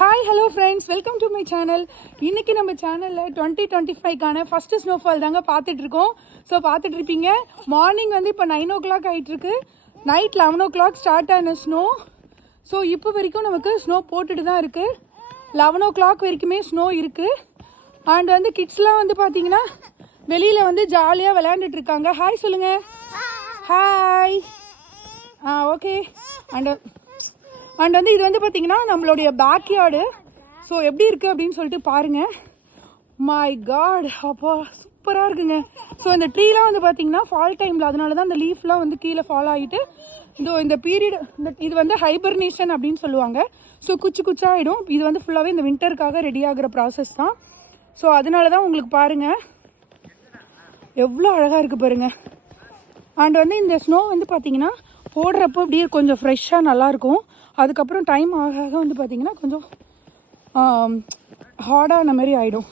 Hi hello friends, welcome to my channel. இன்றைக்கி நம்ம சேனலில் 2025க்கான ஃபஸ்ட்டு ஸ்னோஃபால் தாங்க பார்த்துட்ருக்கோம். ஸோ பார்த்துட்ருப்பீங்க. மார்னிங் வந்து இப்போ 9 o'clock ஆகிட்டுருக்கு. நைட் 11 o'clock ஸ்டார்ட் ஆன ஸ்னோ. ஸோ இப்போ வரைக்கும் நமக்கு ஸ்னோ போட்டுட்டு தான் இருக்குது. 11 o'clock வரைக்குமே ஸ்னோ இருக்குது. அண்ட் வந்து கிட்ஸ்லாம் வந்து பார்த்தீங்கன்னா வெளியில் வந்து ஜாலியாக விளையாண்டுட்ருக்காங்க. ஹாய் சொல்லுங்கள். ஹாய். ஓகே. அண்ட் வந்து இது வந்து பார்த்தீங்கன்னா நம்மளுடைய பேக்யார்டு. ஸோ எப்படி இருக்குது அப்படின்னு சொல்லிட்டு பாருங்கள். மை காட், அப்பா சூப்பராக இருக்குங்க. ஸோ இந்த ட்ரீலாம் வந்து பார்த்தீங்கன்னா ஃபால் டைமில், அதனால தான் இந்த லீஃப்லாம் வந்து கீழே ஃபால் ஆகிட்டு இந்த பீரியட் இது வந்து ஹைபர்னேஷன் அப்படின்னு சொல்லுவாங்க. ஸோ குச்சி குச்சாகிடும். இது வந்து ஃபுல்லாகவே இந்த வின்டருக்காக ரெடி ஆகிற ப்ராசஸ் தான். ஸோ அதனால தான் உங்களுக்கு பாருங்கள் எவ்வளோ அழகாக இருக்குது பாருங்கள். அண்ட் வந்து இந்த ஸ்னோ வந்து பார்த்தீங்கன்னா போடுறப்போ அப்படியே கொஞ்சம் ஃப்ரெஷ்ஷாக நல்லாயிருக்கும். அதுக்கப்புறம் டைம் ஆக ஆக வந்து பார்த்திங்கன்னா கொஞ்சம் ஹார்டான மாதிரி ஆகிடும்.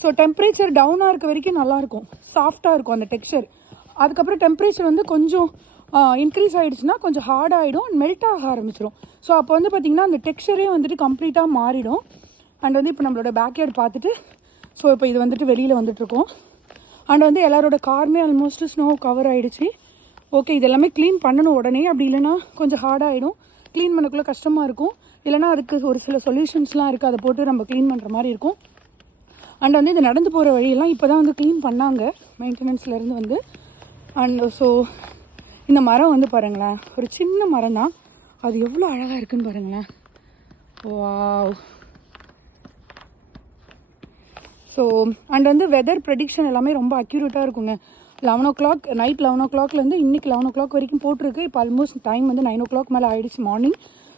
ஸோ டெம்பரேச்சர் டவுனாக இருக்க வரைக்கும் நல்லாயிருக்கும், சாஃப்டாக இருக்கும் அந்த டெக்ஸ்சர். அதுக்கப்புறம் டெம்பரேச்சர் வந்து கொஞ்சம் இன்க்ரீஸ் ஆகிடுச்சுன்னா கொஞ்சம் ஹார்டாகிடும், மெல்ட் ஆக ஆரம்பிச்சிடும். ஸோ அப்போ வந்து பார்த்திங்கன்னா அந்த டெக்ஸ்சரே வந்துட்டு கம்ப்ளீட்டாக மாறிடும். அண்ட் வந்து இப்போ நம்மளோட பேக்யார்டு பார்த்துட்டு ஸோ இப்போ இது வந்துட்டு வெளியில் வந்துட்டுருக்கோம். அண்ட் வந்து எல்லாரோட காருமே ஆல்மோஸ்ட் ஸ்னோ கவர் ஆகிடுச்சு. ஓகே, இதெல்லாமே க்ளீன் பண்ணணும் உடனே. அப்படி இல்லைன்னா கொஞ்சம் ஹார்டாகிடும், க்ளீன் பண்ணக்குள்ளே கஷ்டமாக இருக்கும். இல்லைனா அதுக்கு ஒரு சில சொல்யூஷன்ஸ்லாம் இருக்குது, அதை போட்டு நம்ம க்ளீன் பண்ணுற மாதிரி இருக்கும். அண்ட் வந்து இது நடந்து போகிற வழியெல்லாம் இப்போ தான் வந்து க்ளீன் பண்ணாங்க மெயின்டெனன்ஸ்லேருந்து வந்து. அண்ட் ஸோ இந்த மரம் வந்து பாருங்களேன், ஒரு சின்ன மரம் தான், அது எவ்வளோ அழகாக இருக்குதுன்னு பாருங்களேன். வாவ். ஸோ அண்ட் வந்து வெதர் ப்ரெடிக்ஷன் எல்லாமே ரொம்ப அக்யூரேட்டாக இருக்குங்க. 11 o'clock நைட் 11 o'clockலேருந்து இன்றைக்கி 11 o'clock வரைக்கும் போட்டிருக்கு. இப்போ ஆல்மோஸ்ட் டைம் வந்து 9 o'clock மேலே ஆகிடுச்சு மார்னிங்.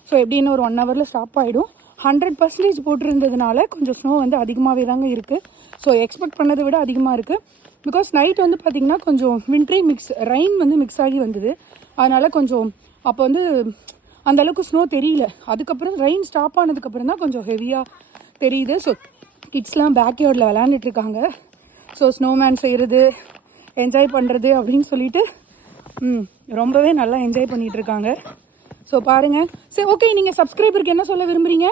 ஸோ எப்படின்னு ஒரு 1 hourல ஸ்டாப் ஆகிடும். 100% போட்டிருந்ததுனால கொஞ்சம் ஸ்னோ வந்து அதிகமாகவே தாங்க இருக்குது. ஸோ எக்ஸ்பெக்ட் பண்ணதை விட அதிகமாக இருக்குது. பிகாஸ் நைட் வந்து பார்த்திங்கன்னா கொஞ்சம் வின்ட்ரி ரெயின் வந்து மிக்ஸ் ஆகி வந்தது. அதனால் கொஞ்சம் அப்போ வந்து அந்தளவுக்கு ஸ்னோ தெரியல. அதுக்கப்புறம் ரெயின் ஸ்டாப் ஆனதுக்கப்புறம் தான் கொஞ்சம் ஹெவியாக தெரியுது. ஸோ கிட்ஸ்லாம் பேக்யார்டில் விளையாண்டுட்ருக்காங்க. ஸோ ஸ்னோமேன் செய்கிறது, என்ஜாய் பண்ணுறது அப்படின்னு சொல்லிட்டு ரொம்பவே நல்லா என்ஜாய் பண்ணிகிட்ருக்காங்க. ஸோ பாருங்கள். சரி, ஓகே, நீங்கள் சப்ஸ்கிரைபருக்கு என்ன சொல்ல விரும்புகிறீங்க?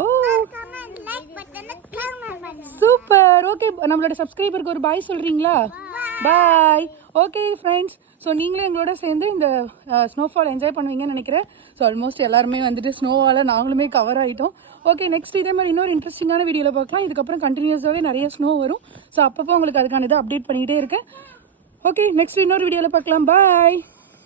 ஓ சூப்பர். ஓகே, நம்மளோட சப்ஸ்கிரைபருக்கு ஒரு பாய் சொல்கிறீங்களா? பாய். ஓகே ஃப்ரெண்ட்ஸ், ஸோ நீங்களும் எங்களோட சேர்ந்து இந்த ஸ்னோஃபால் என்ஜாய் பண்ணுவீங்கன்னு நினைக்கிறேன். ஸோ ஆல்மோஸ்ட் எல்லாருமே வந்துட்டு ஸ்னோவால் நாங்களுமே கவர் ஆகிட்டோம். ஓகே, நெக்ஸ்ட் இதே மாதிரி இன்னொரு இன்ட்ரெஸ்டிங்கான வீடியோவில் பார்க்கலாம். இதுக்கப்புறம் கண்டினியூஸாகவே நிறைய ஸ்னோ வரும். ஸோ அப்பப்போ உங்களுக்கு அதுக்கான இதை அப்டேட் பண்ணிக்கிட்டே இருக்கேன். ஓகே, நெக்ஸ்ட் இன்னொரு வீடியோவில் பார்க்கலாம். பாய்.